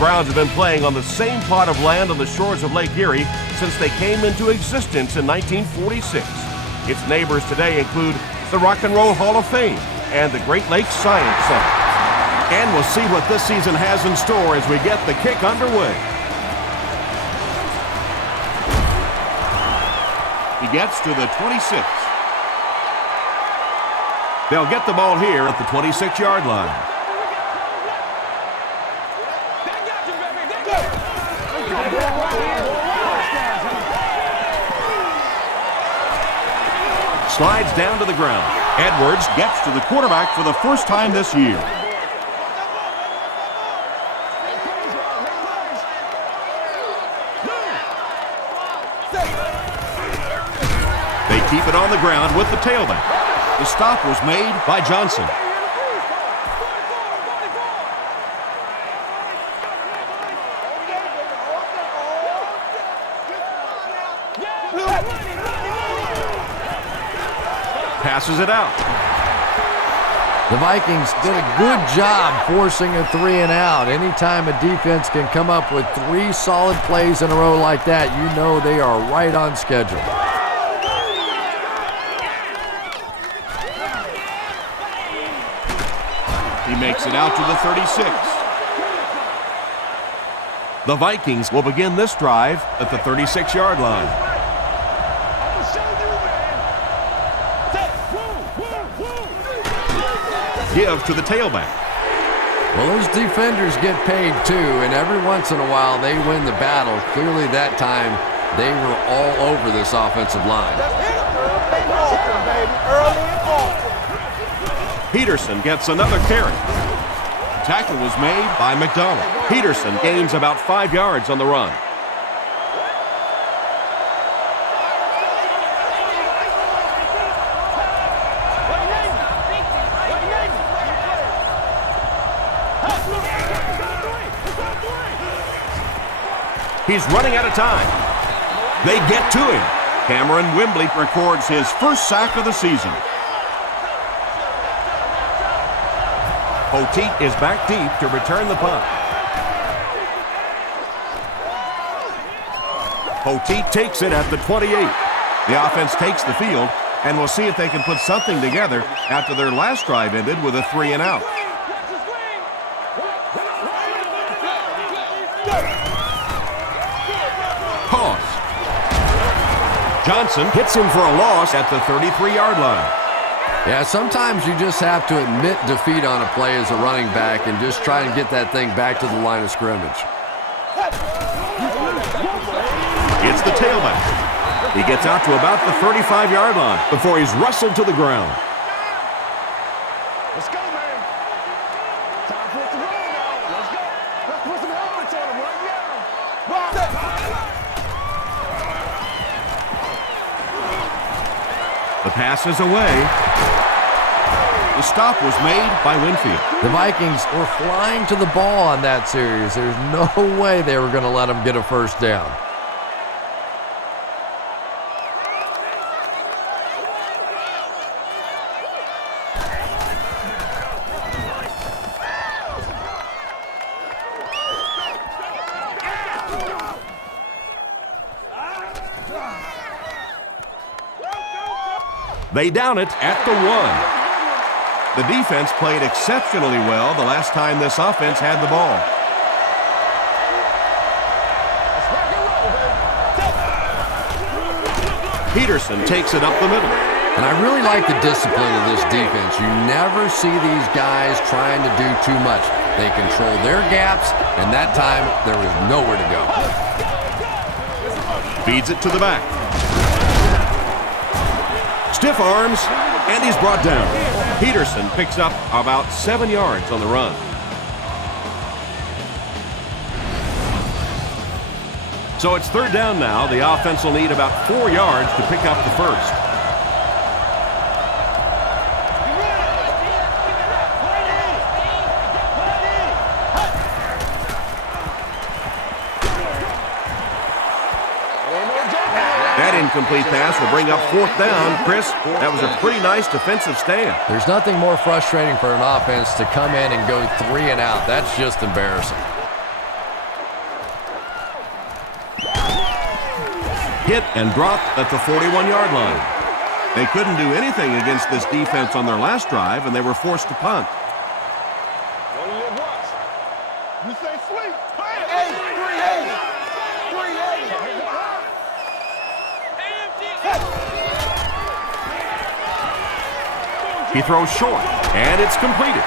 Browns have been playing on the same plot of land on the shores of Lake Erie since they came into existence in 1946. Its neighbors today include the Rock and Roll Hall of Fame and the Great Lakes Science Center. And we'll see what this season has in store as we get the kick underway. He gets to the 26. They'll get the ball here at the 26-yard line. Slides down to the ground. Edwards gets to the quarterback for the first time this year. They keep it on the ground with the tailback. The stop was made by Johnson. Passes it out. The Vikings did a good job forcing a 3 and out. Anytime a defense can come up with 3 solid plays in a row like that, you know they are right on schedule. He makes it out to the 36. The Vikings will begin this drive at the 36-yard line. Give to the tailback. Well, those defenders get paid too, and every once in a while they win the battle. Clearly that time they were all over this offensive line. Peterson gets another carry. The tackle was made by McDonald. Peterson gains about 5 yards on the run. He's running out of time. They get to him. Cameron Wembley records his first sack of the season. Poteet is back deep to return the punt. Poteet takes it at the 28. The offense takes the field, and we'll see if they can put something together after their last drive ended with a 3 and out. Pause. Johnson hits him for a loss at the 33-yard line. Yeah, sometimes you just have to admit defeat on a play as a running back and just try and get that thing back to the line of scrimmage. It's the tailback. He gets out to about the 35-yard line before he's wrestled to the ground. Let's go, man. Time for it to roll now. Let's go. Let's put some helmets on him right now. The pass is away. The stop was made by Winfield. The Vikings were flying to the ball on that series. There's no way they were going to let them get a first down. They down it at the 1. The defense played exceptionally well the last time this offense had the ball. Peterson takes it up the middle. And I really like the discipline of this defense. You never see these guys trying to do too much. They control their gaps, and that time there was nowhere to go. Feeds it to the back. Stiff arms, and he's brought down. Peterson picks up about 7 yards on the run. So it's third down now. The offense will need about 4 yards to pick up the first. That incomplete pass will bring up fourth down. Chris, that was a pretty nice defensive stand. There's nothing more frustrating for an offense to come in and go 3 and out. That's just embarrassing. Hit and dropped at the 41-yard line. They couldn't do anything against this defense on their last drive, and they were forced to punt. Only live once. You say sweet. He throws short, and it's completed.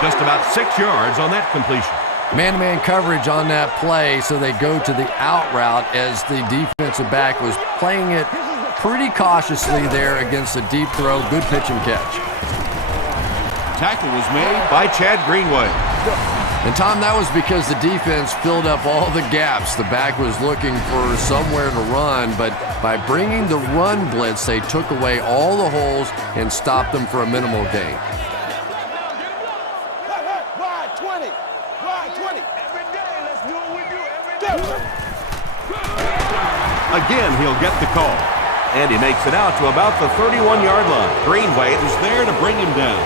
Just about 6 yards on that completion. Man-to-man coverage on that play, so they go to the out route as the defensive back was playing it pretty cautiously there against a deep throw. Good pitch and catch. Tackle was made by Chad Greenway. And, Tom, that was because the defense filled up all the gaps. The back was looking for somewhere to run, but by bringing the run blitz, they took away all the holes and stopped them for a minimal gain. Again, he'll get the call. And he makes it out to about the 31-yard line. Greenway was there to bring him down.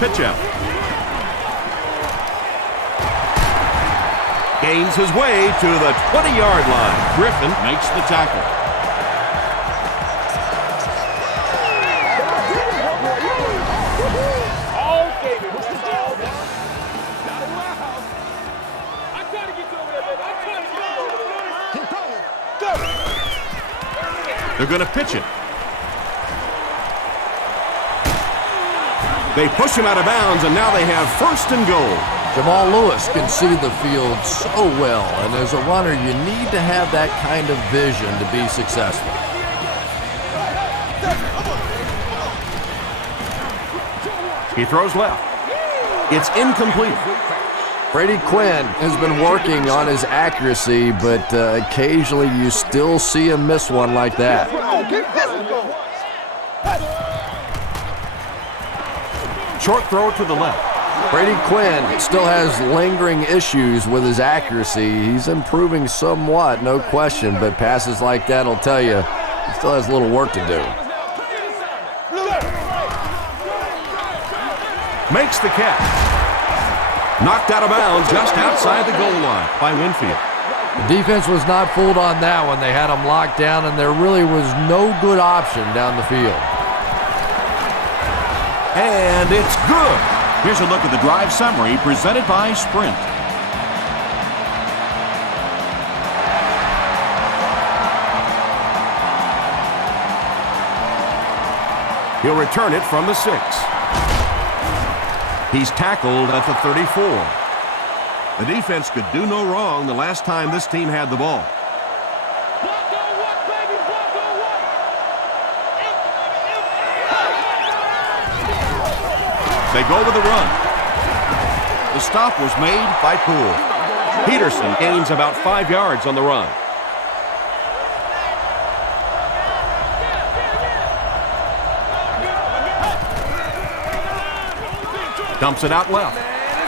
Pitch out. Gains his way to the 20-yard line. Griffin makes the tackle. They're going to pitch it. They push him out of bounds, and now they have first and goal. Jamal Lewis can see the field so well, and as a runner, you need to have that kind of vision to be successful. He throws left. It's incomplete. Brady Quinn has been working on his accuracy, but occasionally you still see him miss one like that. Short throw to the left. Brady Quinn still has lingering issues with his accuracy. He's improving somewhat, no question, but passes like that will tell you he still has a little work to do. Makes the catch. Knocked out of bounds just outside the goal line by Winfield. The defense was not fooled on that one. They had him locked down, and there really was no good option down the field. And it's good. Here's a look at the drive summary presented by Sprint. He'll return it from the 6. He's tackled at the 34. The defense could do no wrong the last time this team had the ball. They go with the run. The stop was made by Poole. Peterson gains about 5 yards on the run. Dumps it out left.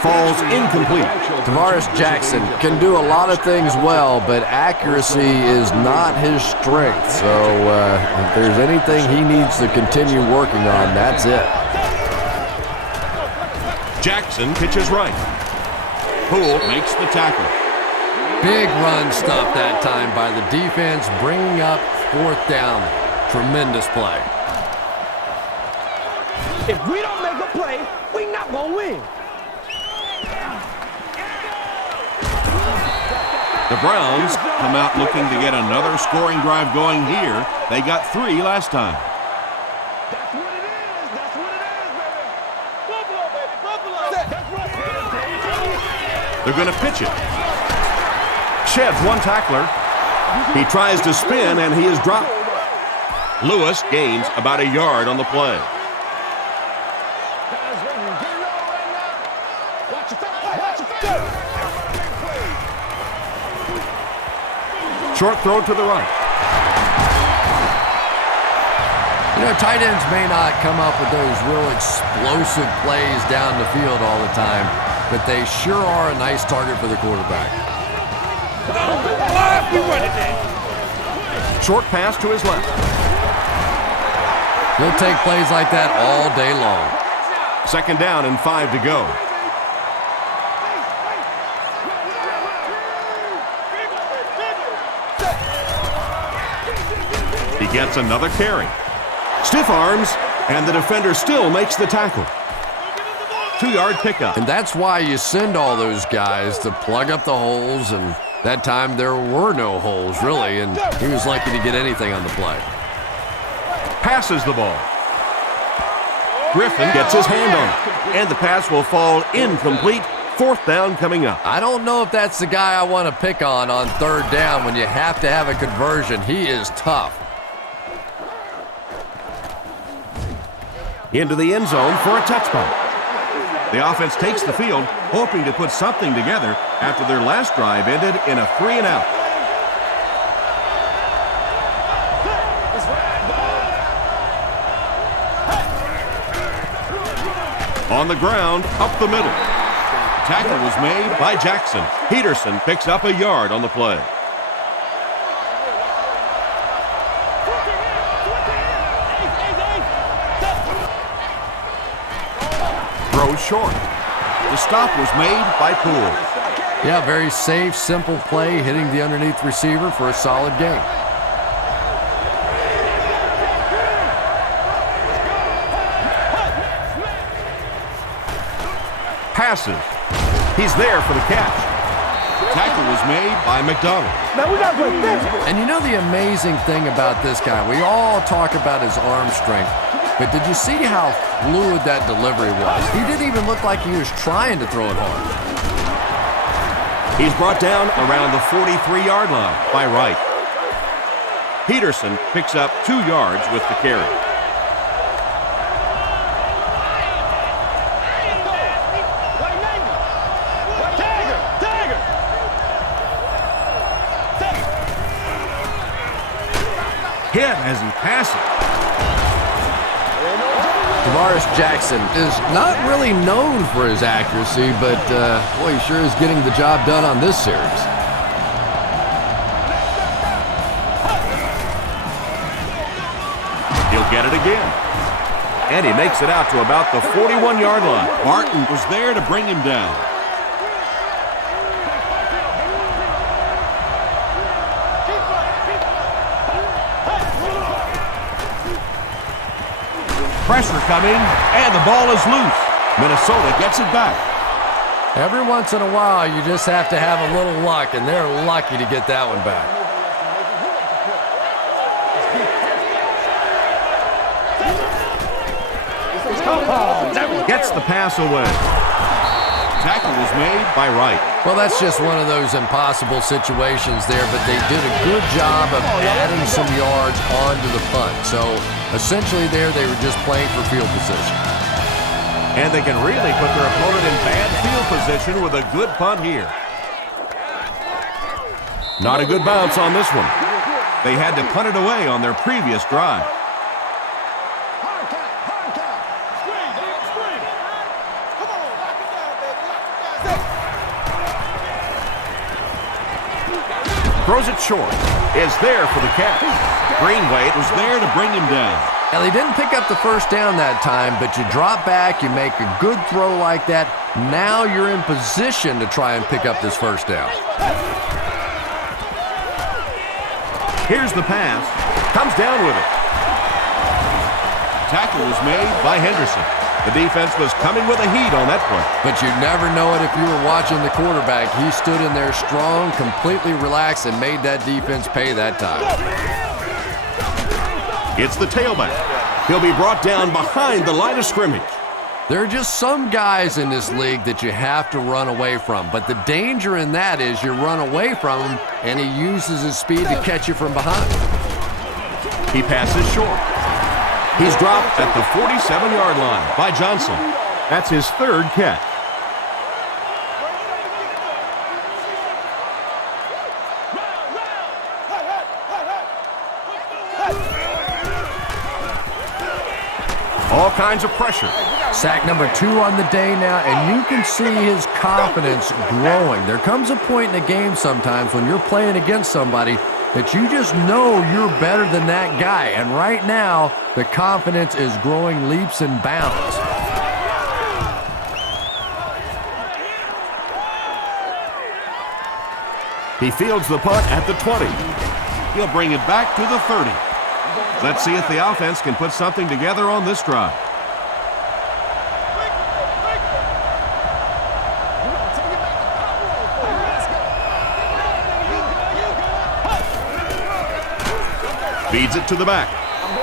Falls incomplete. Tavares Jackson can do a lot of things well, but accuracy is not his strength. So if there's anything he needs to continue working on, that's it. Jackson pitches right. Poole makes the tackle. Big run stop that time by the defense, bringing up 4th down. Tremendous play. If we don't make a play, we're not going to win. The Browns come out looking to get another scoring drive going here. They got 3 last time. That's what it is. That's what it is, baby. Buffalo, baby. Buffalo. That's right. They're going to pitch it. Sheds one tackler. He tries to spin, and he is dropped. Lewis gains about a yard on the play. Short throw to the right. You know, tight ends may not come up with those real explosive plays down the field all the time, but they sure are a nice target for the quarterback. Short pass to his left. He'll take plays like that all day long. 2nd down and 5 to go. He gets another carry. Stiff arms, and the defender still makes the tackle. 2-yard pickup. And that's why you send all those guys to plug up the holes, and that time there were no holes, really, and he was lucky to get anything on the play. Passes the ball. Griffin gets his hand on it, and the pass will fall incomplete. 4th down coming up. I don't know if that's the guy I want to pick on 3rd down when you have to have a conversion. He is tough. Into the end zone for a touchdown. The offense takes the field, hoping to put something together after their last drive ended in a 3-and-out. On the ground, up the middle. Tackle was made by Jackson. Peterson picks up a yard on the play. Throws short. The stop was made by Poole. Yeah, very safe, simple play, hitting the underneath receiver for a solid gain. Passes. He's there for the catch. Tackle was made by McDonald. Man, we gotta play physical. And you know the amazing thing about this guy, we all talk about his arm strength, but did you see how fluid that delivery was? He didn't even look like he was trying to throw it hard. He's brought down around the 43-yard line by Wright. Peterson picks up 2 yards with the carry. Hit as he passes. Jackson is not really known for his accuracy, but boy, he sure is getting the job done on this series. He'll get it again. And he makes it out to about the 41-yard line. Barton was there to bring him down. Pressure coming, and the ball is loose. Minnesota gets it back. Every once in a while, you just have to have a little luck, and they're lucky to get that one back. Gets the pass away. Tackle was made by Wright. Well, that's just one of those impossible situations there, but they did a good job of adding some yards onto the punt. So essentially there, they were just playing for field position. And they can really put their opponent in bad field position with a good punt here. Not a good bounce on this one. They had to punt it away on their previous drive. Throws it short. Is there for the catch. Greenway was there to bring him down. Now, they didn't pick up the first down that time, but you drop back, you make a good throw like that. Now you're in position to try and pick up this first down. Here's the pass. Comes down with it. Tackle was made by Henderson. The defense was coming with a heat on that play. But you never know it if you were watching the quarterback. He stood in there strong, completely relaxed, and made that defense pay that time. It's the tailback. He'll be brought down behind the line of scrimmage. There are just some guys in this league that you have to run away from. But the danger in that is you run away from him, and he uses his speed to catch you from behind. He passes short. He's dropped at the 47-yard line by Johnson. That's his third catch. All kinds of pressure. Sack number 2 on the day now, and you can see his confidence growing. There comes a point in the game sometimes when you're playing against somebody that you just know you're better than that guy. And right now, the confidence is growing leaps and bounds. He fields the punt at the 20. He'll bring it back to the 30. Let's see if the offense can put something together on this drive. Feeds it to the back.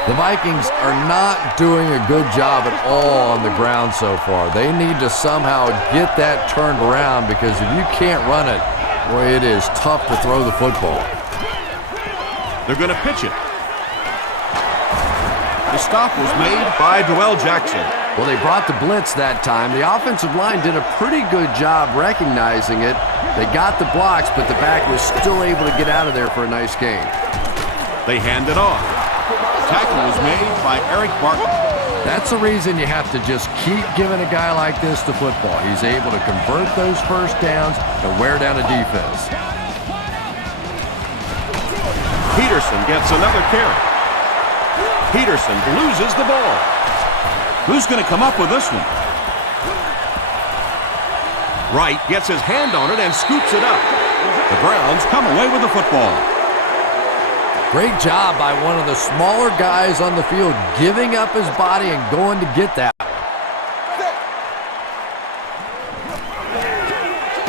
The Vikings are not doing a good job at all on the ground so far. They need to somehow get that turned around, because if you can't run it, boy, it is tough to throw the football. They're going to pitch it. The stop was made by Joel Jackson. Well, they brought the blitz that time. The offensive line did a pretty good job recognizing it. They got the blocks, but the back was still able to get out of there for a nice gain. They hand it off. Tackle was made by Eric Barton. That's the reason you have to just keep giving a guy like this the football. He's able to convert those first downs and wear down a defense. Peterson gets another carry. Peterson loses the ball. Who's going to come up with this one? Wright gets his hand on it and scoops it up. The Browns come away with the football. Great job by one of the smaller guys on the field, giving up his body and going to get that.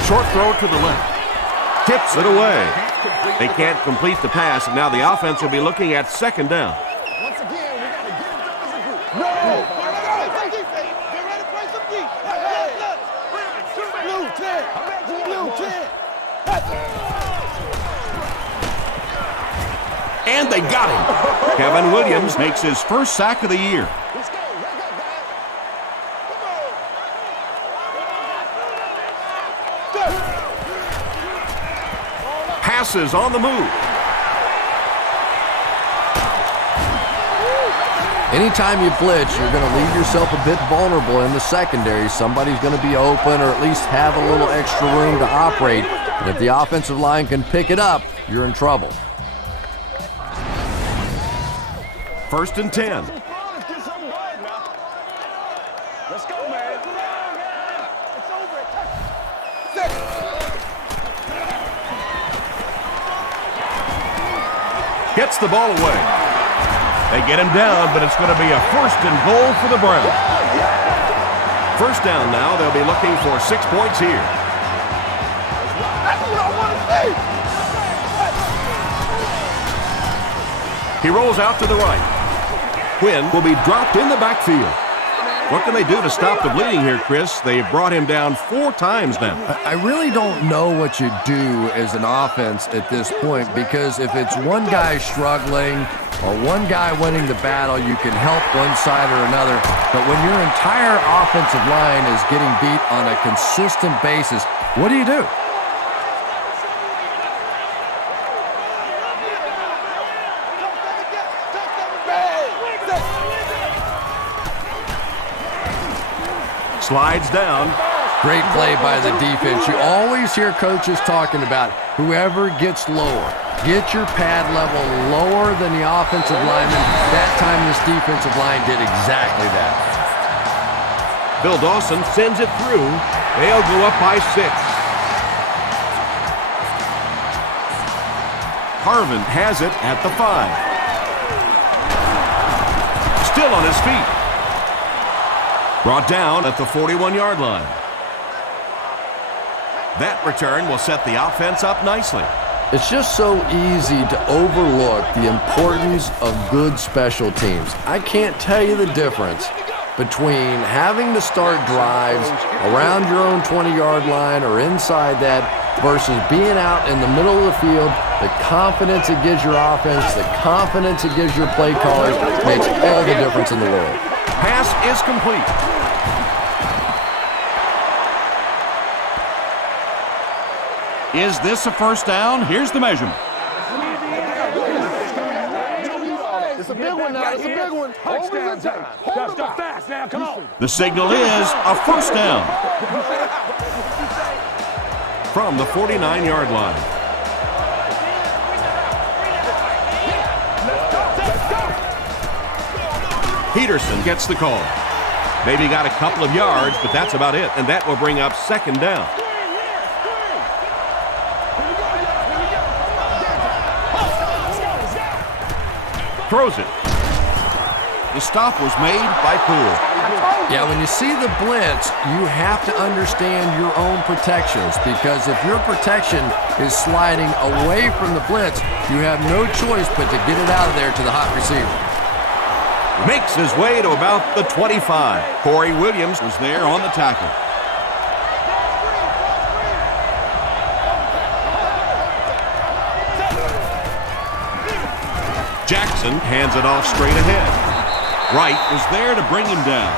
Short throw to the left. Tips it away. They can't complete the pass, and now the offense will be looking at second down. Once again, we got to get it done as a group. No! Get ready to play some deep. Blue 10. Blue 10. And they got him. Kevin Williams makes his first sack of the year. Let's go. Let's go, guys. Come on. Passes on the move. Anytime you blitz, you're going to leave yourself a bit vulnerable in the secondary. Somebody's going to be open, or at least have a little extra room to operate. And if the offensive line can pick it up, you're in trouble. 1st and 10. Let's go, man. It's over. Gets the ball away. They get him down, but it's going to be a 1st and goal for the Browns. 1st down now. They'll be looking for 6 points here. That's what I want to see. He rolls out to the right. Quinn will be dropped in the backfield. What can they do to stop the bleeding here, Chris? They've brought him down 4 times now. I really don't know what you do as an offense at this point, because if it's one guy struggling or one guy winning the battle, you can help one side or another. But when your entire offensive line is getting beat on a consistent basis, what do you do? Slides down. Great play by the defense. You always hear coaches talking about whoever gets lower. Get your pad level lower than the offensive lineman. That time this defensive line did exactly that. Bill Dawson sends it through. They'll go up by 6. Harvin has it at the 5. Still on his feet. Brought down at the 41-yard line. That return will set the offense up nicely. It's just so easy to overlook the importance of good special teams. I can't tell you the difference between having to start drives around your own 20-yard line or inside that versus being out in the middle of the field. The confidence it gives your offense, the confidence it gives your play callers makes all the difference in the world. Pass is complete. Is this a 1st down? Here's the measurement. It's a big one now. It's a big one. Touchdown time. Stop fast now. Come on. The signal is a 1st down. From the 49-yard line. Peterson gets the call. Maybe got a couple of yards, but that's about it. And that will bring up 2nd down. throws it. The stop was made by Poole. Yeah, when you see the blitz, you have to understand your own protections, because if your protection is sliding away from the blitz, you have no choice but to get it out of there to the hot receiver. Makes his way to about the 25. Corey Williams was there on the tackle. Jackson hands it off straight ahead. Wright was there to bring him down.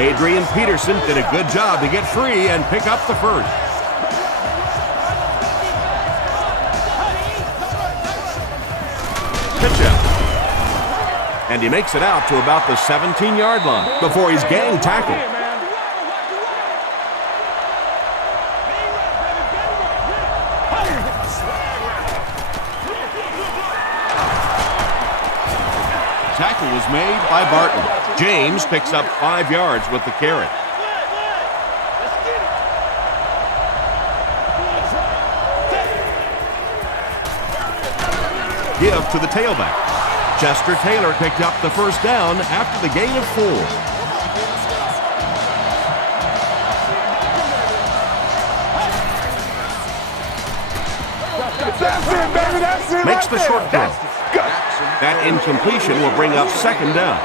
Adrian Peterson did a good job to get free and pick up the first. Pitch out. And he makes it out to about the 17-yard line before he's gang tackled. Tackle was made by Barton. James picks up 5 yards with the carry. Give to the tailback. Chester Taylor picked up the first down after the gain of 4. Makes the short throw. That incompletion will bring up second down.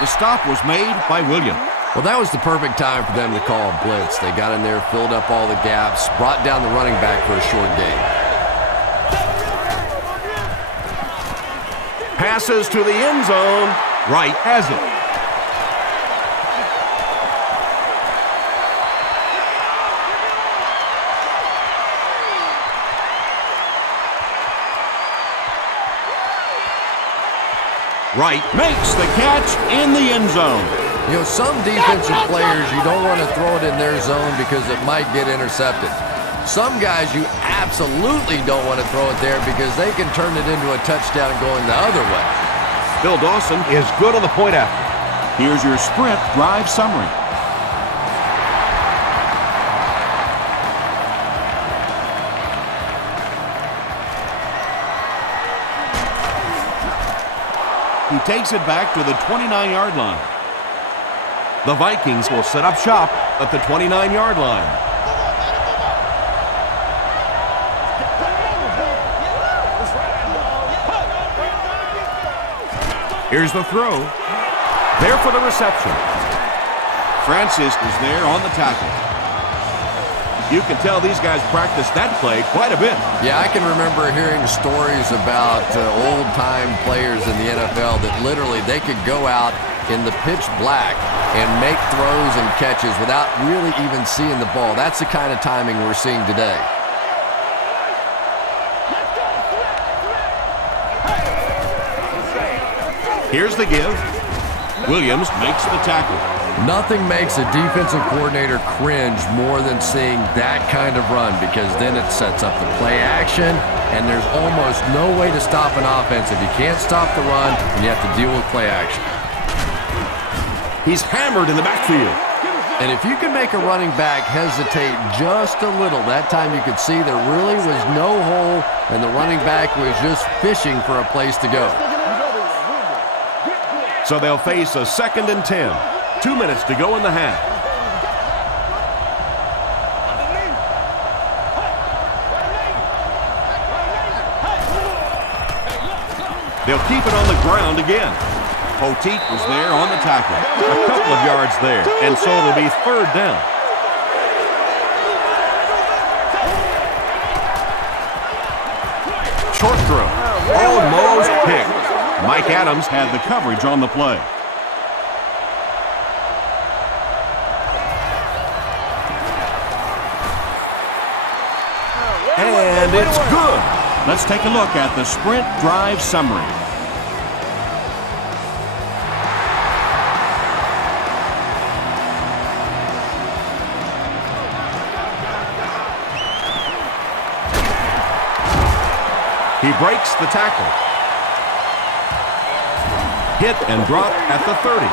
The stop was made by Williams. Well, that was the perfect time for them to call a blitz. They got in there, filled up all the gaps, brought down the running back for a short gain. Passes to the end zone. Wright has it. Wright makes the catch in the end zone. You know, some defensive players, you don't want to throw it in their zone because it might get intercepted. Some guys, you absolutely don't want to throw it there because they can turn it into a touchdown going the other way. Bill Dawson is good on the point after. Here's your sprint drive summary. He takes it back to the 29-yard line. The Vikings will set up shop at the 29-yard line. Here's the throw. There for the reception. Francis is there on the tackle. You can tell these guys practice that play quite a bit. Yeah, I can remember hearing stories about old-time players in the NFL that literally they could go out in the pitch black and make throws and catches without really even seeing the ball. That's the kind of timing we're seeing today. Here's the give. Williams makes the tackle. Nothing makes a defensive coordinator cringe more than seeing that kind of run, because then it sets up the play action, and there's almost no way to stop an offense if you can't stop the run and you have to deal with play action. He's hammered in the backfield. And if you can make a running back hesitate just a little, that time you could see there really was no hole and the running back was just fishing for a place to go. So they'll face a 2nd and 10. 2 minutes to go in the half. They'll keep it on the ground again. Poteet was there on the tackle. A couple of yards there, and so it'll be 3rd down. Short throw. Almost picked. Mike Adams had the coverage on the play. And it's good. Let's take a look at the sprint drive summary. He breaks the tackle. Hit and drop at the 30.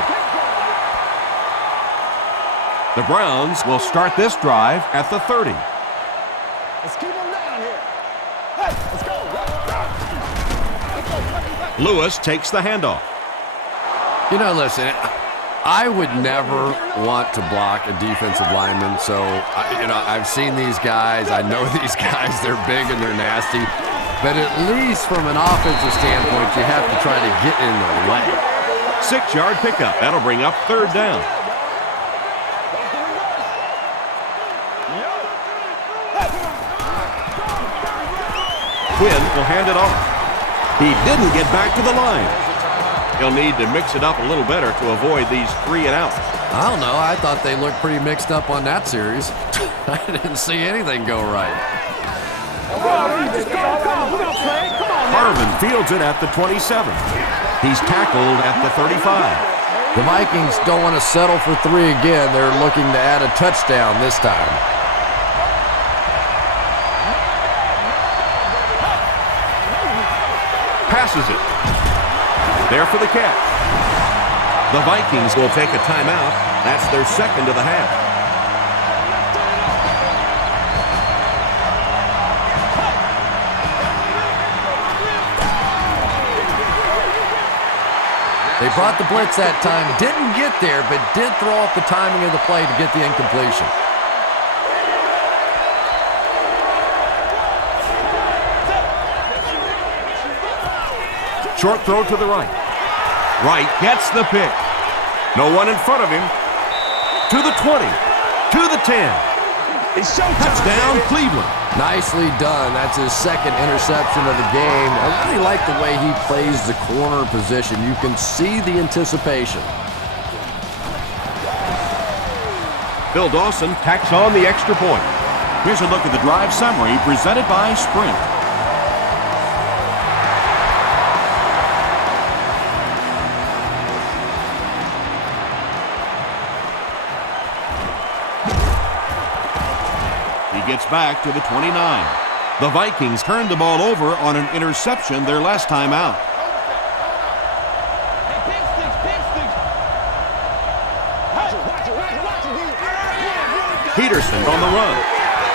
The Browns will start this drive at the 30. Let's keep them down here. Hey, let's go. Lewis takes the handoff. You know, listen, I would never want to block a defensive lineman, so, I've seen these guys. I know these guys. They're big and they're nasty. But at least from an offensive standpoint, you have to try to get in their way. 6-yard pickup. That'll bring up 3rd down. Quinn will hand it off. He didn't get back to the line. He'll need to mix it up a little better to avoid these 3 and outs. I don't know. I thought they looked pretty mixed up on that series. I didn't see anything go right. Harvin fields it at the 27. He's tackled at the 35. The Vikings don't want to settle for 3 again. They're looking to add a touchdown this time. Passes it. There for the catch. The Vikings will take a timeout. That's their 2nd of the half. They brought the blitz that time. Didn't get there, but did throw off the timing of the play to get the incompletion. Short throw to the right. Wright gets the pick. No one in front of him. To the 20. To the 10. It's showtime. Touchdown, Cleveland. Nicely done. That's his 2nd interception of the game. I really like the way he plays the corner position. You can see the anticipation. Bill Dawson tacks on the extra point. Here's a look at the drive summary presented by Sprint. Gets back to the 29. The Vikings turned the ball over on an interception their last time out. Peterson on the run.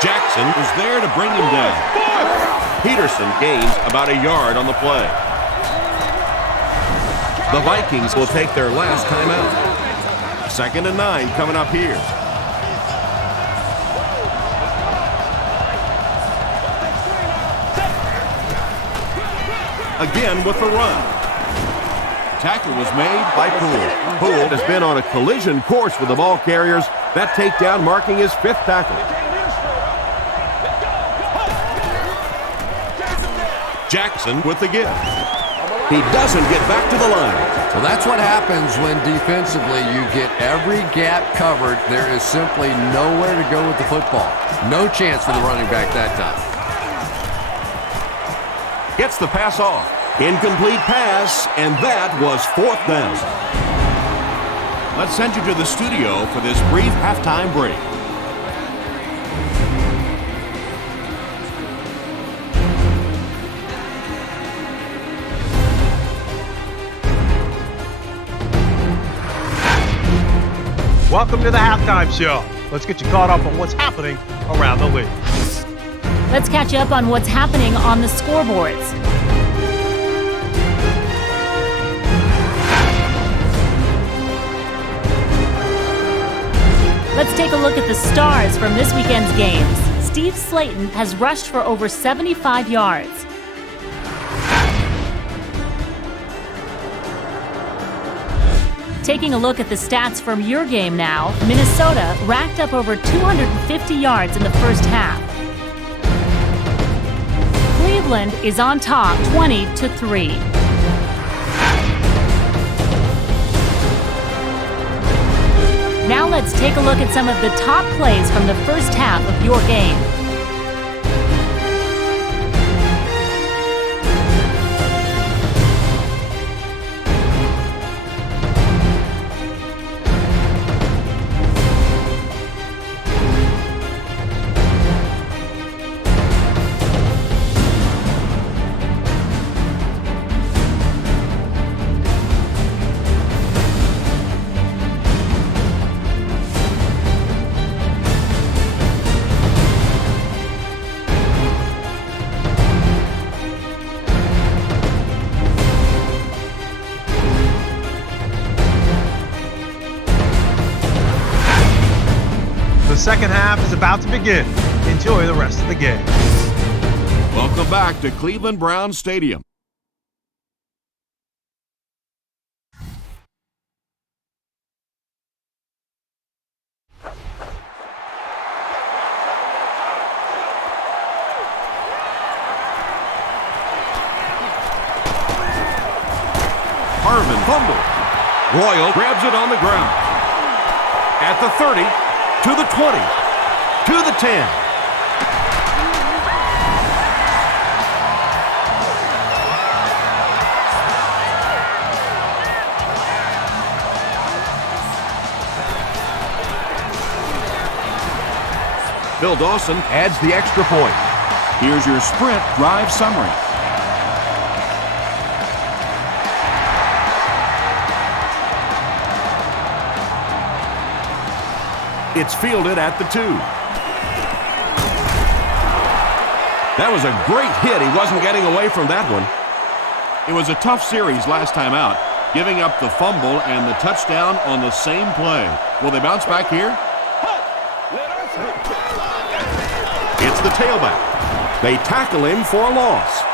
Jackson was there to bring him down. Peterson gains about a yard on the play. The Vikings will take their last time out. 2nd and 9 coming up here. Again with the run. Tackle was made by Poole. Poole has been on a collision course with the ball carriers. That takedown marking his 5th tackle. Jackson with the give. He doesn't get back to the line. So that's what happens when defensively you get every gap covered. There is simply nowhere to go with the football. No chance for the running back that time. Gets the pass off. Incomplete pass, and that was 4th down. Let's send you to the studio for this brief halftime break. Welcome to the halftime show. Let's get you caught up on what's happening around the league. Let's catch up on what's happening on the scoreboards. Let's take a look at the stars from this weekend's games. Steve Slayton has rushed for over 75 yards. Taking a look at the stats from your game now, Minnesota racked up over 250 yards in the first half. Cleveland is on top 20-3. Now let's take a look at some of the top plays from the first half of your game. second half is about to begin. Enjoy the rest of the game. Welcome back to Cleveland Browns Stadium. Harvin fumble. Royal grabs it on the ground. At the 30, to the 20, to the 10. Phil Dawson adds the extra point. Here's your sprint drive summary. It's fielded at the 2. That was a great hit. He wasn't getting away from that one. It was a tough series last time out, giving up the fumble and the touchdown on the same play. Will they bounce back here? It's the tailback. They tackle him for a loss.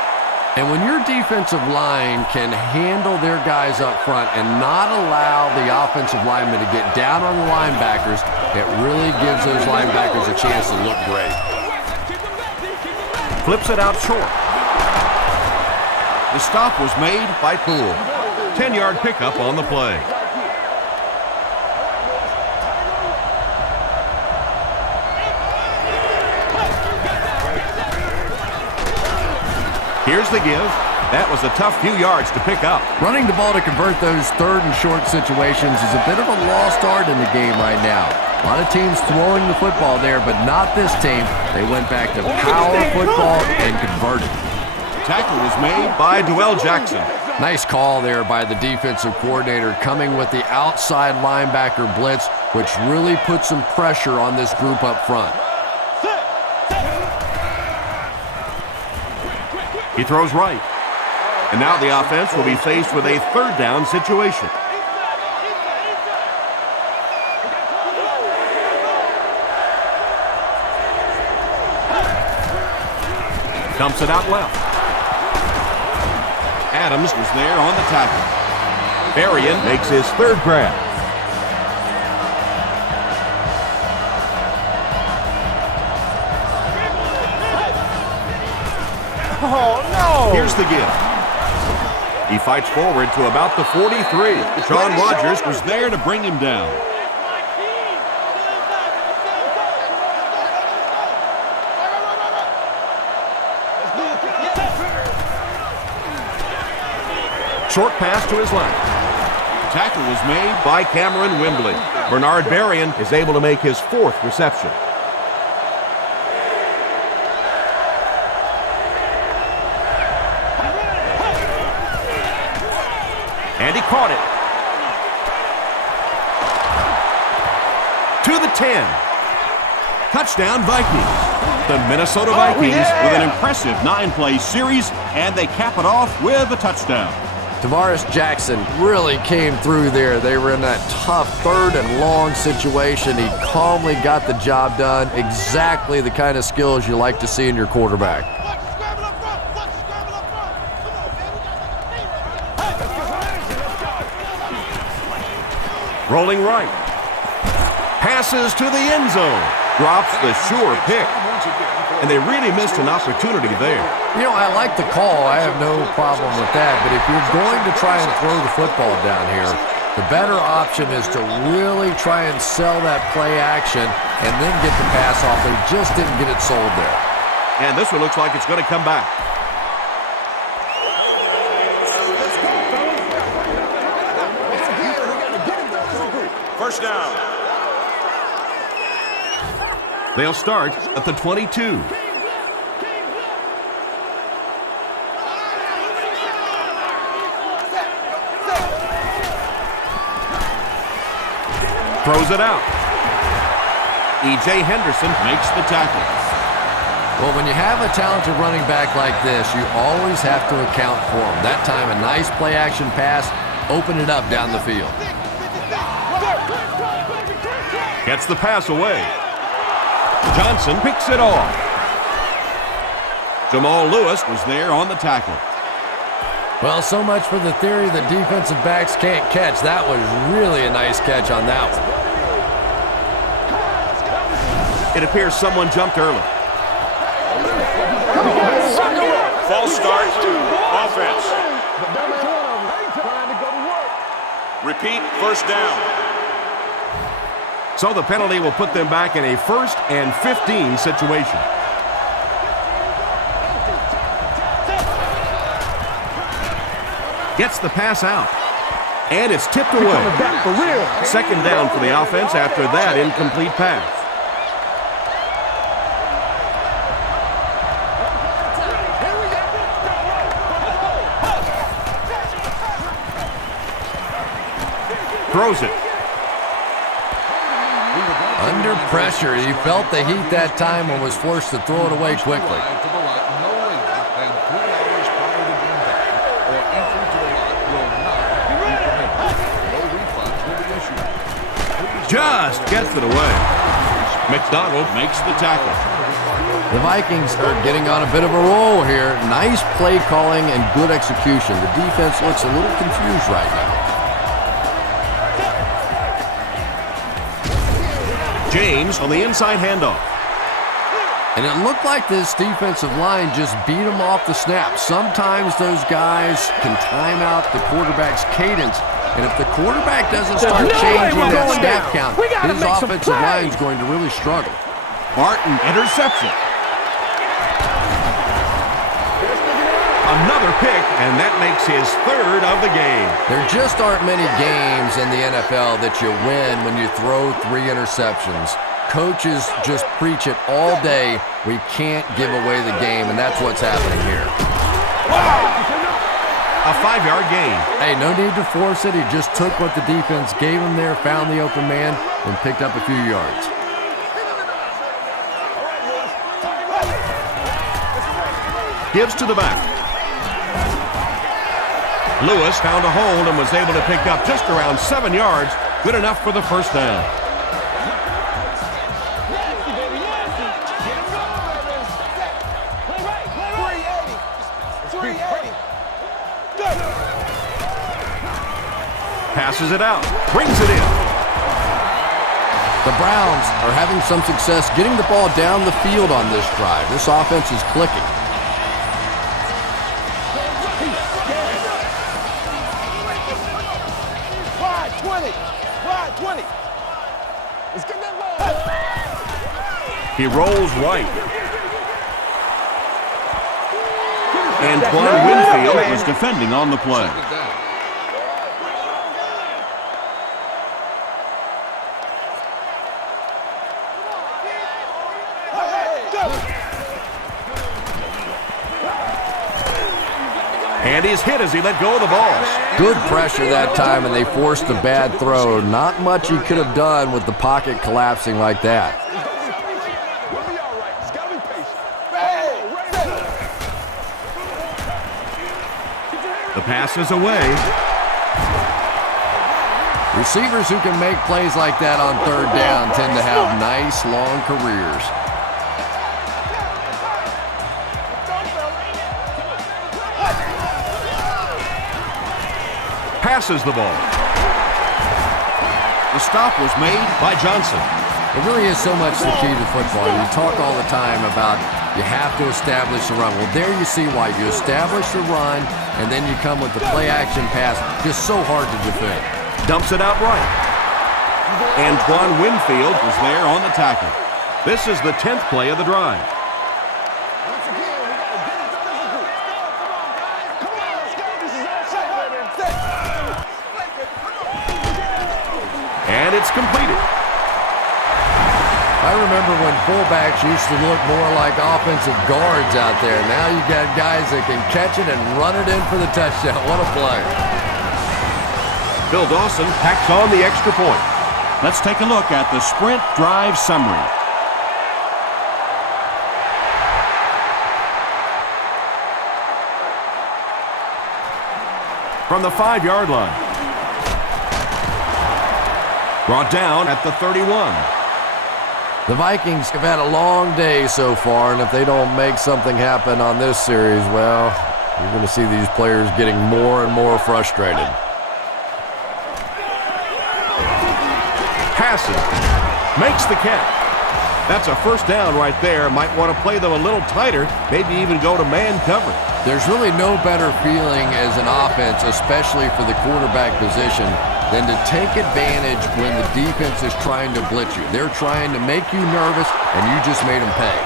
And when your defensive line can handle their guys up front and not allow the offensive linemen to get down on the linebackers, it really gives those linebackers a chance to look great. Flips it out short. The stop was made by Poole. 10-yard pickup on the play. Here's the give. That was a tough few yards to pick up. Running the ball to convert those third and short situations is a bit of a lost art in the game right now. A lot of teams throwing the football there, but not this team. They went back to power football and converted. Tackle was made by Dwell Jackson. Nice call there by the defensive coordinator, coming with the outside linebacker blitz, which really put some pressure on this group up front. He throws right. And now the offense will be faced with a third down situation. Dumps it out left. Adams was there on the tackle. Berrien makes his third grab. Oh, no! Here's the give. He fights forward to about the 43. Sean Rogers was there to bring him down. Short pass to his left. Tackle was made By Cameron Wembley. Bernard Berrien is able to make his fourth reception. And he caught it. To the 10. touchdown Vikings. The Minnesota Vikings with an impressive 9-play series, and they cap it off with a touchdown. Tavares Jackson really came through there. They were in that tough third and long situation. He calmly got the job done. Exactly the kind of skills you like to see in your quarterback. Rolling right. Passes to the end zone. Drops the sure pick. And they really missed an opportunity there. You know, I like the call. I have no problem with that. But if you're going to try and throw the football down here, the better option is to really try and sell that play action and then get the pass off. They just didn't get it sold there. And this one looks like it's going to come back. First down. They'll start at the 22. Throws it out. E.J. Henderson makes the tackle. Well, when you have a talented running back like this, you always have to account for him. That time, a nice play-action pass, open it up down the field. Gets the pass away. Johnson picks it off. Jamal Lewis was there on the tackle. Well, so much for the theory that defensive backs can't catch. That was really a nice catch on that one. It appears someone jumped early. False start to offense. Repeat, first down. So the penalty will put them back in a 1st and 15 situation. Gets the pass out. And it's tipped away. Second down for the offense after that incomplete pass. Throws it. Under pressure, he felt the heat that time and was forced to throw it away quickly. Just gets it away. McDonald Makes the tackle. The Vikings are getting on a bit of a roll here. Nice play calling and good execution. The defense looks a little confused right now. James on the inside handoff. And it looked like this defensive line just beat them off the snap. Sometimes those guys can time out the quarterback's cadence. And if the quarterback doesn't start changing that snap count, his offensive line is going to really struggle. Martin interception. Another pick, and that makes his 3rd of the game. There just aren't many games in the NFL that you win when you throw 3 interceptions. Coaches just preach it all day. We can't give away the game, and that's what's happening here. A 5-yard gain. Hey, no need to force it. He just took what the defense gave him there, found the open man, and picked up a few yards. Gives to the back. Lewis found a hole and was able to pick up just around 7 yards. Good enough for the first down. Passes it out. Brings it in. The Browns are having some success getting the ball down the field on this drive. This offense is clicking. He rolls right. Antoine Winfield Was defending on the play. And he's hit as he let go of the ball. Good pressure that time, and they forced a bad throw. Not much he could have done with the pocket collapsing like that. The pass is away. Receivers who can make plays like that on 3rd down tend to have nice, long careers. Passes the ball. The stop was made by Johnson. It really is so much the key to football. You talk all the time about you have to establish the run. Well, there you see why. You establish the run, and then you come with the play-action pass. Just so hard to defend. Dumps it out right. Antoine Winfield Was there on the tackle. This is the 10th play of the drive. And it's completed. I remember when fullbacks used to look more like offensive guards out there. Now you got guys that can catch it and run it in for the touchdown. What a play. Bill Dawson tacks on the extra point. Let's take a look at the sprint drive summary. From the 5-yard line. Brought down at the 31. The Vikings have had a long day so far, and if they don't make something happen on this series, well, you're going to see these players getting more and more frustrated. Passes. Makes the catch. That's a first down right there. Might want to play them a little tighter, maybe even go to man coverage. There's really no better feeling as an offense, especially for the quarterback position, than to take advantage when the defense is trying to blitz you. They're trying to make you nervous, and you just made them pay.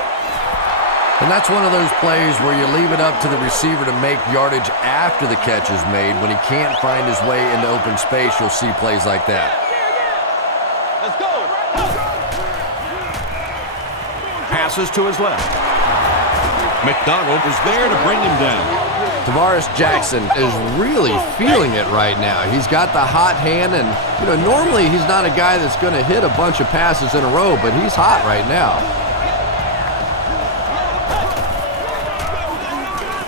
And that's one of those plays where you leave it up to the receiver to make yardage after the catch is made. When he can't find his way into open space, you'll see plays like that. Let's go. Passes to his left. McDonald is there to bring him down. Tavares Jackson is really feeling it right now. He's got the hot hand, and normally he's not a guy that's going to hit a bunch of passes in a row, but he's hot right now.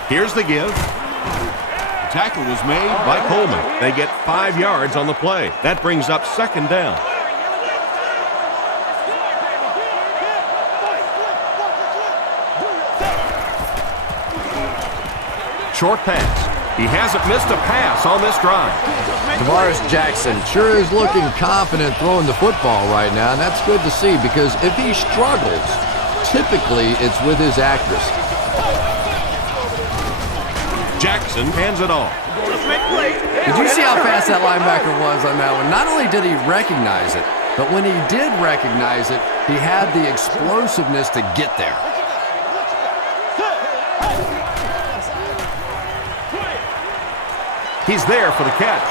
Here's the give. Tackle was made by Coleman. They get 5 yards on the play. That brings up second down. Short pass. He hasn't missed a pass on this drive. Tavares Jackson sure is looking confident throwing the football right now, and that's good to see because if he struggles, typically it's with his accuracy. Jackson hands it off. Did you see how fast that linebacker was on that one? Not only did he recognize it, but when he did recognize it, he had the explosiveness to get there. He's there for the catch.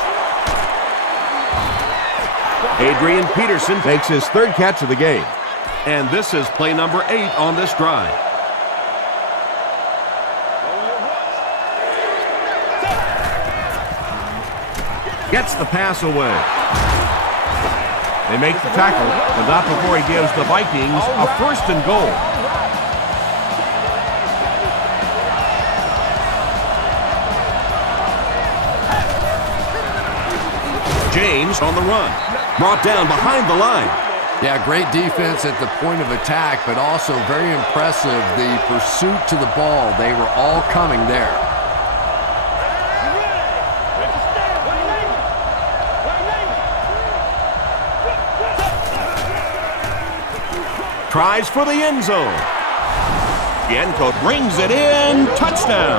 Adrian Peterson makes his third catch of the game. And this is play number 8 on this drive. Gets the pass away. They make the tackle, but not before he gives the Vikings a first and goal. James on the run. Brought down behind the line. Yeah, great defense at the point of attack, but also very impressive the pursuit to the ball. They were all coming there. Tries for the end zone. Bienko brings it in. Touchdown.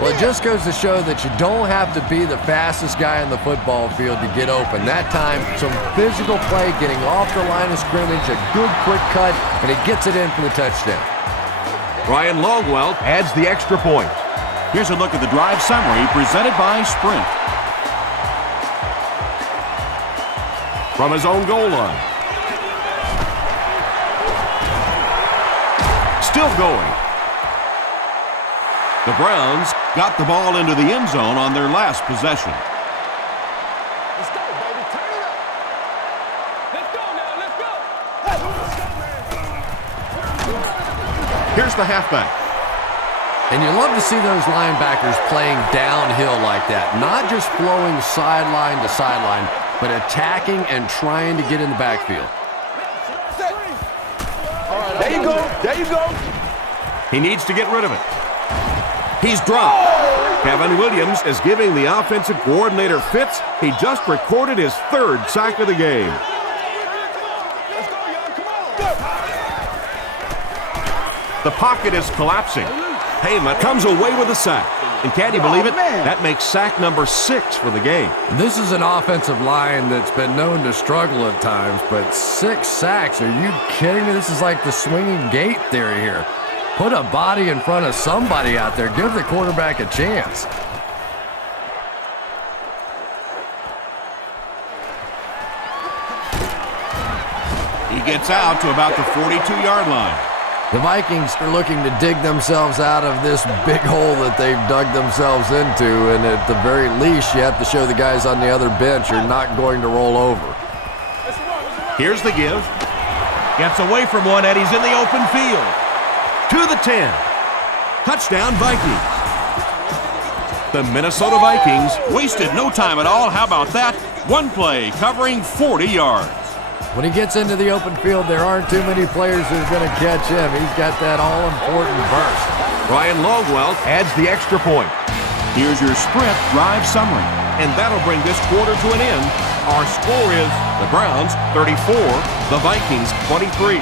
Well, it just goes to show that you don't have to be the fastest guy on the football field to get open. That time, some physical play, getting off the line of scrimmage, a good quick cut, and it gets it in for the touchdown. Ryan Longwell adds the extra point. Here's a look at the drive summary presented by Sprint. From his own goal line. Still going. The Browns got the ball into the end zone on their last possession. Let's go, baby. Turn it up. Let's go now. Let's go. Here's the halfback. And you love to see those linebackers playing downhill like that. Not just flowing sideline to sideline, but attacking and trying to get in the backfield. There you go. There you go. He needs to get rid of it. He's dropped. Kevin Williams is giving the offensive coordinator fits. He just recorded his 3rd sack of the game. Let's go, y'all. Come on. The pocket is collapsing. Heyman comes away with a sack. And can you believe it? That makes sack number 6 for the game. This is an offensive line that's been known to struggle at times, but 6 sacks? Are you kidding me? This is like the swinging gate theory here. Put a body in front of somebody out there. Give the quarterback a chance. He gets out to about the 42-yard line. The Vikings are looking to dig themselves out of this big hole that they've dug themselves into, and at the very least, you have to show the guys on the other bench you're not going to roll over. Here's the give. Gets away from one, and he's in the open field. To the 10. Touchdown, Vikings. The Minnesota Vikings wasted no time at all. How about that? One play covering 40 yards. When he gets into the open field, there aren't too many players who are going to catch him. He's got that all-important burst. Ryan Longwell adds the extra point. Here's your sprint drive summary. And that'll bring this quarter to an end. Our score is the Browns 34, the Vikings 23.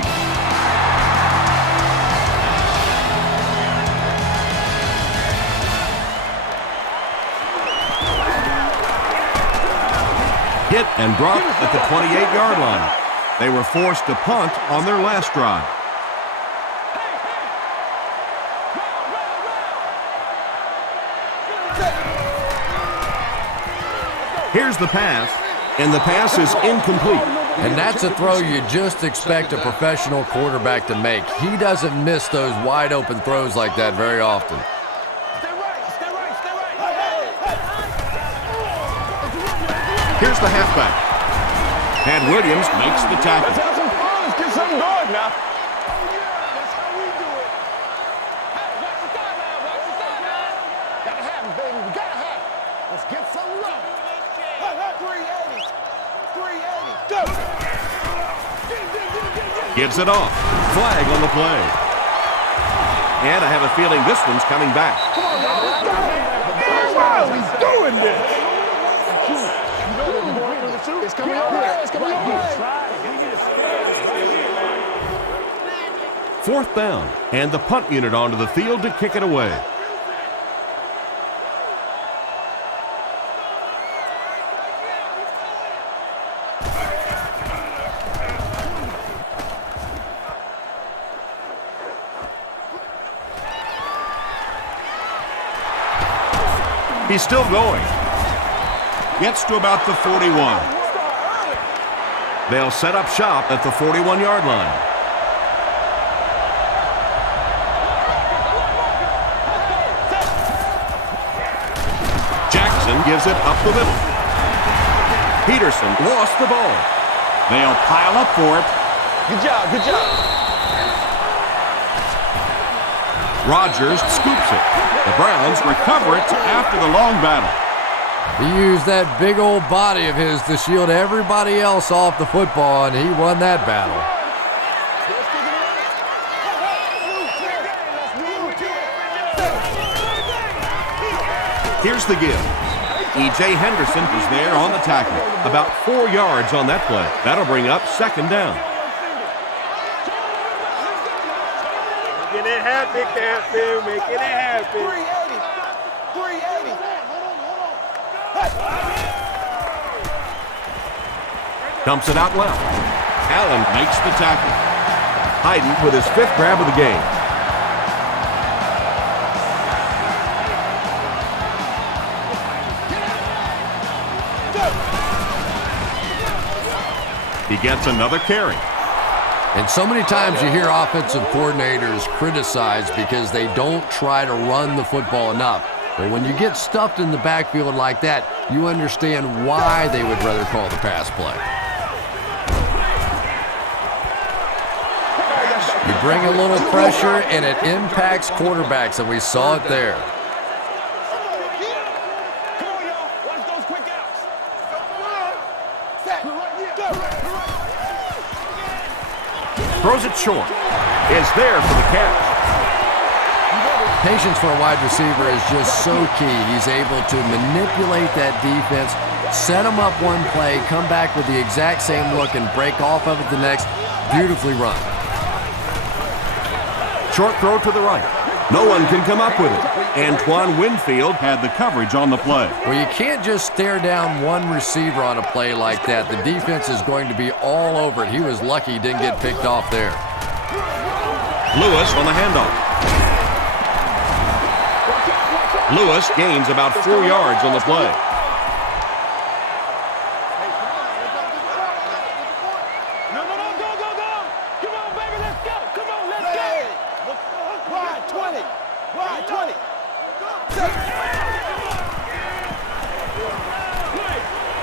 Hit and dropped at the 28-yard line. They were forced to punt on their last drive. Here's the pass, and the pass is incomplete. And that's a throw you just expect a professional quarterback to make. He doesn't miss those wide-open throws like that very often. Here's the halfback. And Williams makes the tackle. Let's have some fun. Let's get something going now. That's how we do it. Hey, watch the sideline. Watch the sideline. Gotta have it, baby. We gotta have it. Let's get something up. 380. 380. Go. Gives it off. Flag on the play. And I have a feeling this one's coming back. Come on, why are we doing this? It's coming your way. It's coming your way. 4th down, and the punt unit onto the field to kick it away. He's still going. Gets to about the 41. They'll set up shop at the 41-yard line. Jackson gives it up the middle. Peterson lost the ball. They'll pile up for it. Good job. Good job. Rodgers scoops it. The Browns recover it after the long battle. He used that big old body of his to shield everybody else off the football, and he won that battle. Here's the give. E.J. Henderson is there on the tackle. About 4 yards on that play. That'll bring up 2nd down. Making it happen, Captain. Making it happen. 380. 380. Dumps it out left. Allen makes the tackle. Hayden with his 5th grab of the game. He gets another carry. And so many times you hear offensive coordinators criticized because they don't try to run the football enough. But when you get stuffed in the backfield like that, you understand why they would rather call the pass play. You bring a little pressure, and it impacts quarterbacks, and we saw it there. Come on, y'all. Watch those quick outs. Throws it short. Is there for the catch. Patience for a wide receiver is just so key. He's able to manipulate that defense, set them up one play, come back with the exact same look, and break off of it the next. Beautifully run. Short throw to the right. No one can come up with it. Antoine Winfield Had the coverage on the play. Well, you can't just stare down one receiver on a play like that. The defense is going to be all over it. He was lucky he didn't get picked off there. Lewis on the handoff. Lewis gains about 4 yards on the play. No, go. Come on, baby, let's go. Come on, let's go. Wide 20. Wide 20.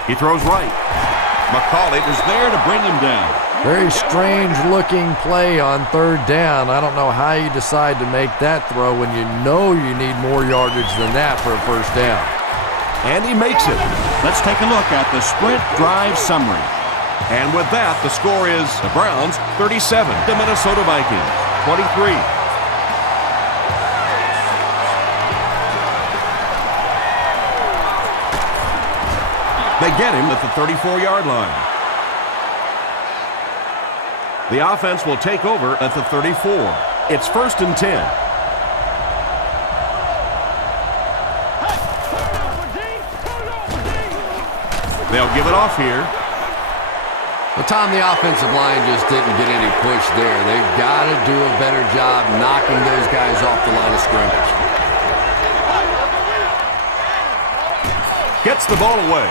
He throws right. McCauley was there to bring him down. Very strange-looking play on 3rd down. I don't know how you decide to make that throw when you know you need more yardage than that for a 1st down. And he makes it. Let's take a look at the sprint drive summary. And with that, the score is the Browns 37, the Minnesota Vikings 23. They get him at the 34-yard line. The offense will take over at the 34. It's 1st and 10. They'll give it off here. Well, Tom, the offensive line just didn't get any push there. They've got to do a better job knocking those guys off the line of scrimmage. Gets the ball away.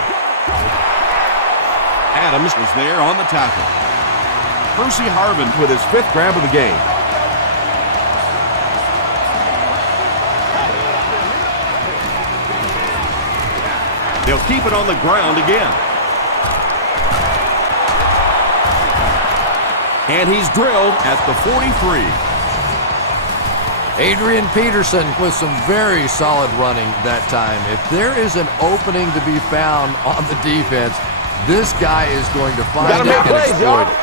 Adams was there on the tackle. Percy Harvin with his 5th grab of the game. They'll keep it on the ground again. And he's drilled at the 43. Adrian Peterson with some very solid running that time. If there is an opening to be found on the defense, this guy is going to find it and exploit it.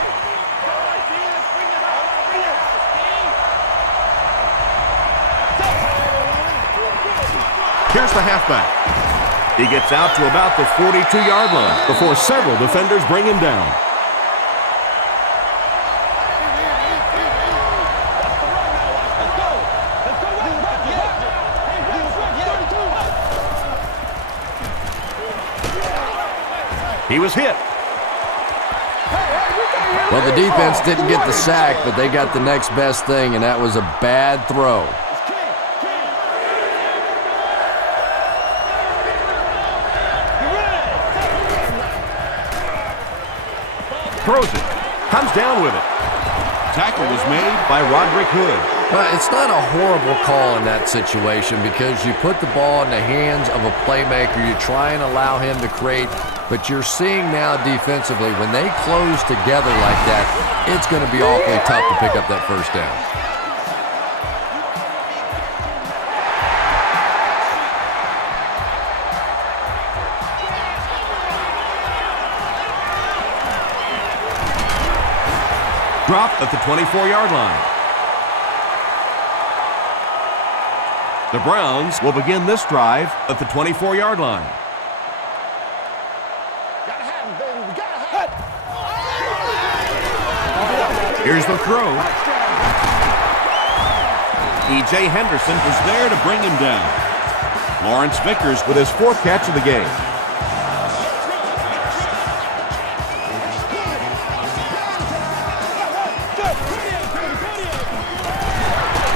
Here's the halfback. He gets out to about the 42-yard line before several defenders bring him down. He was hit. Well, the defense didn't get the sack, but they got the next best thing, and that was a bad throw. Throws it. Comes down with it. Tackle was made by Roderick Hood. Well, it's not a horrible call in that situation because you put the ball in the hands of a playmaker. You try and allow him to create, but you're seeing now defensively, when they close together like that, it's going to be awfully tough to pick up that first down. Dropped at the 24-yard line. The Browns will begin this drive at the 24-yard line. Here's the throw. E.J. Henderson was there to bring him down. Lawrence Vickers with his 4th catch of the game.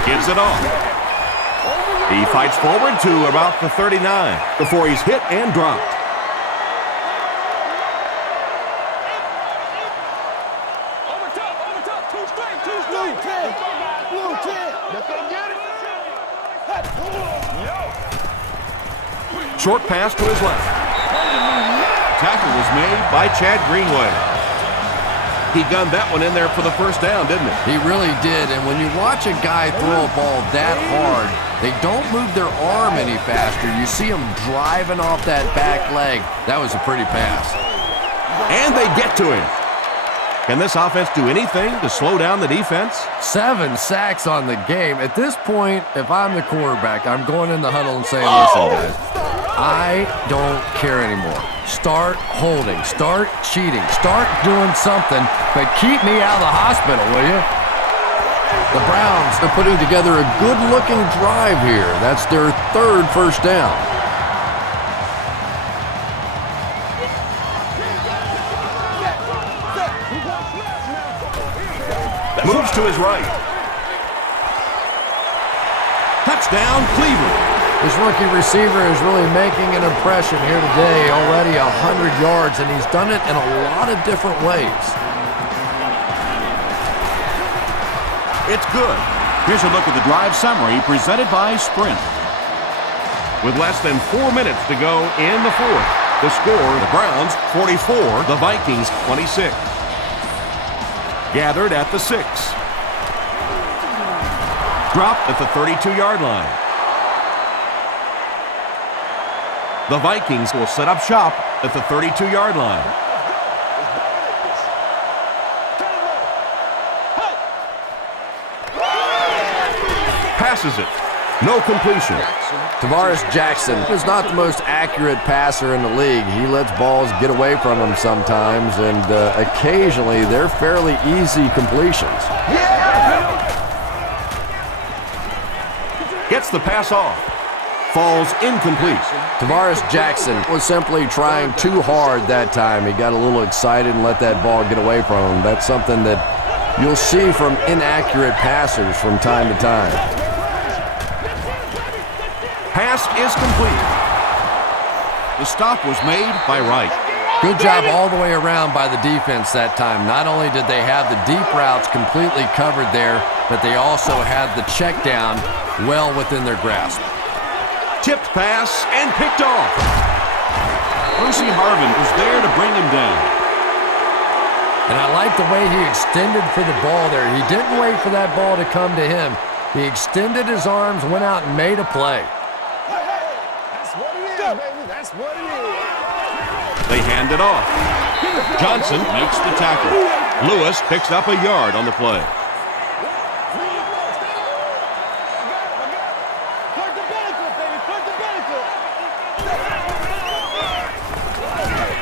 Gives it off. He fights forward to about the 39 before he's hit and dropped. Short pass to his left. Tackle was made by Chad Greenway. He gunned that one in there for the first down, didn't he? He really did, and when you watch a guy throw a ball that hard, they don't move their arm any faster. You see them driving off that back leg. That was a pretty pass. And they get to him. Can this offense do anything to slow down the defense? 7 sacks on the game. At this point, if I'm the quarterback, I'm going in the huddle and saying, listen, guys, I don't care anymore. Start holding. Start cheating. Start doing something, but keep me out of the hospital, will you? The Browns are putting together a good-looking drive here. That's their 3rd first down. Moves to his right. Touchdown, Cleveland. This rookie receiver is really making an impression here today. Already 100 yards, and he's done it in a lot of different ways. It's good. Here's a look at the drive summary presented by Sprint. With less than 4 minutes to go in the 4th, the score, the Browns 44, the Vikings 26. Gathered at the 6. Dropped at the 32-yard line. The Vikings will set up shop at the 32-yard line. misses it. No completion. Tavares Jackson is not the most accurate passer in the league. He lets balls get away from him sometimes, and occasionally they're fairly easy completions. Gets the pass off. Falls incomplete. Tavares Jackson was simply trying too hard that time. He got a little excited and let that ball get away from him. That's something that you'll see from inaccurate passers from time to time. Pass is complete. The stop was made by Wright. Good job all the way around by the defense that time. Not only did they have the deep routes completely covered there, but they also had the check down well within their grasp. Tipped pass and picked off. Percy Harvin was there to bring him down. And I like the way he extended for the ball there. He didn't wait for that ball to come to him. He extended his arms, went out and made a play. That's what it is, baby. That's what it is. They hand it off. Johnson makes the tackle. Lewis picks up a yard on the play.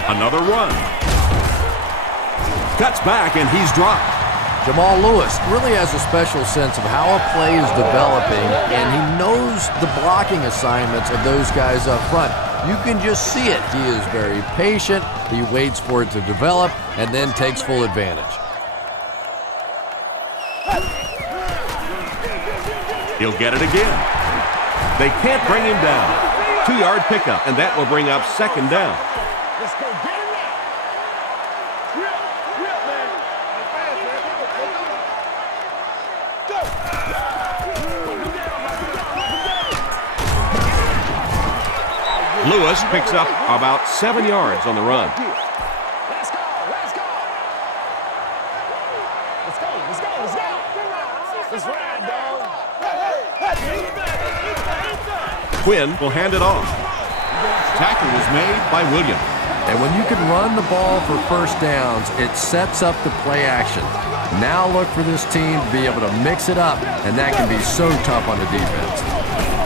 Another run. Cuts back and he's dropped. Jamal Lewis really has a special sense of how a play is developing, and he knows the blocking assignments of those guys up front. You can just see it. He is very patient. He waits for it to develop and then takes full advantage. He'll get it again. They can't bring him down. 2-yard pickup, and that will bring up second down. Let's go get it now. Rip, man. Lewis picks up about 7 yards on the run. Let's go. Let's ride, dog. Quinn will hand it off. Tackle was made by Williams. And when you can run the ball for first downs, it sets up the play action. Now look for this team to be able to mix it up, and that can be so tough on the defense.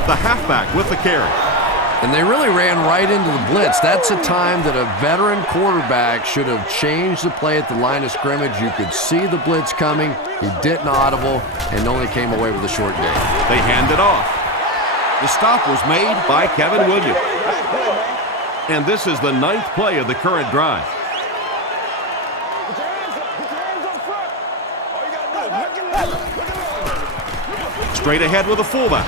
The halfback with the carry. And they really ran right into the blitz. That's a time that a veteran quarterback should have changed the play at the line of scrimmage. You could see the blitz coming. He didn't audible and only came away with a short gain. They hand it off. The stop was made By Kevin Williams. And this is the 9th play of the current drive. Put your hands up front. All you got to do is look at Straight ahead with a fullback.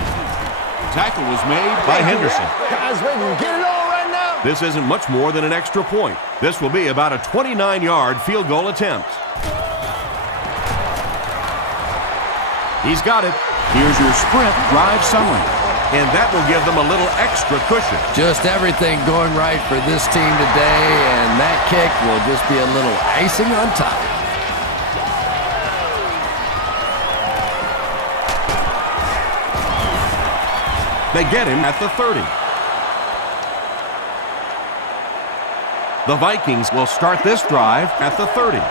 Tackle was made by Henderson. Guys, ready to get it on right now? This isn't much more than an extra point. This will be about a 29-yard field goal attempt. He's got it. Here's your sprint drive summary. And that will give them a little extra cushion. Just everything going right for this team today, and that kick will just be a little icing on top. They get him at the 30. The Vikings will start this drive at the 30.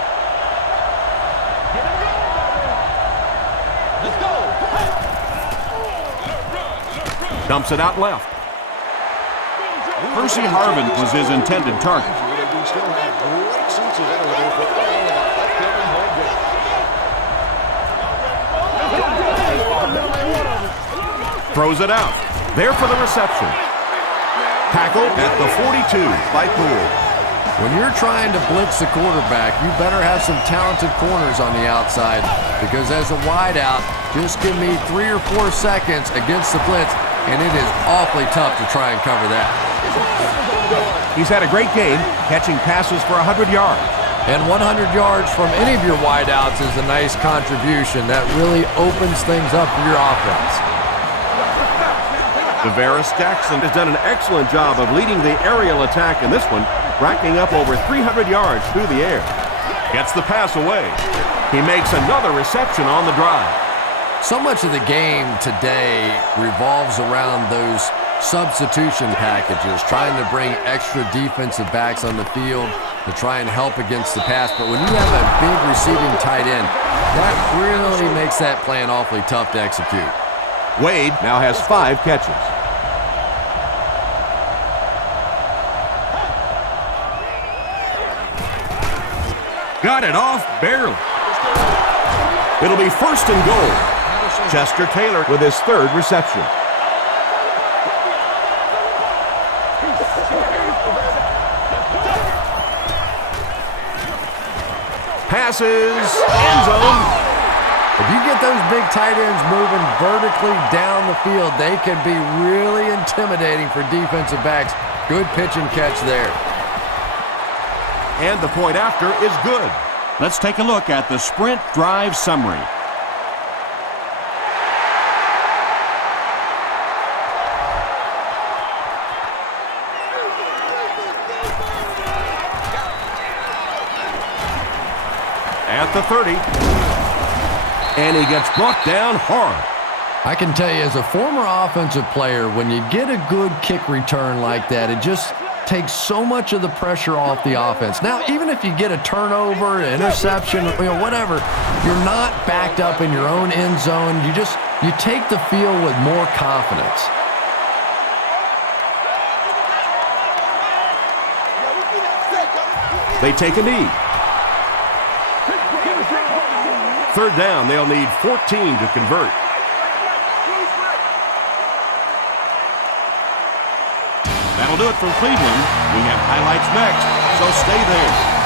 Dumps it out left. Percy Harvin was his intended target. Throws it out. There for the reception. Tackle at the 42 by Poole. When you're trying to blitz the quarterback, you better have some talented corners on the outside, because as a wideout, just give me 3 or 4 seconds against the blitz, and it is awfully tough to try and cover that. He's had a great game, catching passes for 100 yards. And 100 yards from any of your wideouts is a nice contribution. That really opens things up for your offense. Tavares Jackson has done an excellent job of leading the aerial attack in this one, racking up over 300 yards through the air. Gets the pass away. He makes another reception on the drive. So much of the game today revolves around those substitution packages, trying to bring extra defensive backs on the field to try and help against the pass. But when you have a big receiving tight end, that really makes that plan awfully tough to execute. Wade now has 5 catches. Got it off barely. It'll be 1st and goal. Chester Taylor with his 3rd reception. Passes, end zone. If you get those big tight ends moving vertically down the field, they can be really intimidating for defensive backs. Good pitch and catch there. And the point after is good. Let's take a look at the sprint drive summary. At the 30. And he gets brought down hard. I can tell you, as a former offensive player, when you get a good kick return like that, it just takes so much of the pressure off the offense. Now, even if you get a turnover, an interception, whatever, you're not backed up in your own end zone. You take the field with more confidence. They take a knee. 3rd down, they'll need 14 to convert. That'll do it from Cleveland. We have highlights next, so stay there.